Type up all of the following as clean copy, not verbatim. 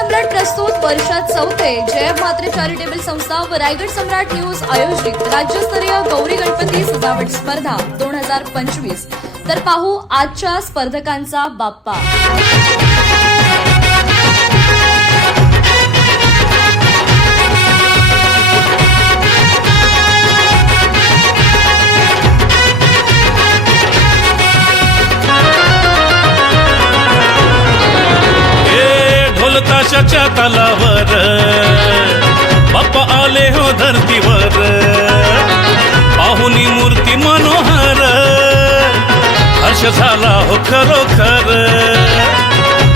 सम्राट प्रस्तुत वर्षात चौथे जय म्हात्रे चॅरिटेबल संस्था व रायगड सम्राट न्यूज आयोजित राज्यस्तरीय गौरी गणपती सजावट स्पर्धा 2025। तर पाहू आजच्या स्पर्धकांचा बाप्पा। ताशाच्या तालावर बाप्पा आले हो धरतीवर, पाहुनी मूर्ती मनोहर, हर्ष झाला हो खरोखर।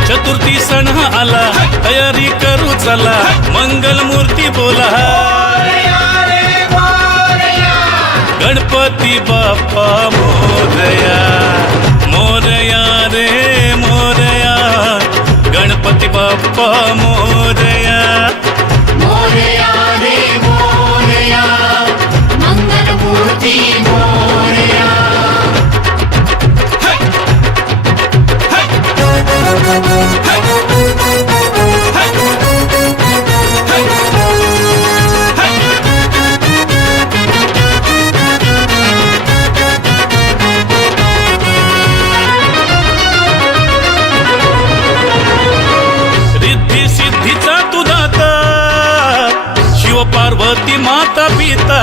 चतुर्थी सण आला, तयारी करू चला, मंगल मूर्ती बोला, गणपती बाप्पा मोरया, मोरया रे मोरया, गणपती बाप्पा मोरया, मोरया रे मोरया, मंगल मूर्ती मोरया। सिद्धीचा तू दाता, शिव पार्वती माता पिता,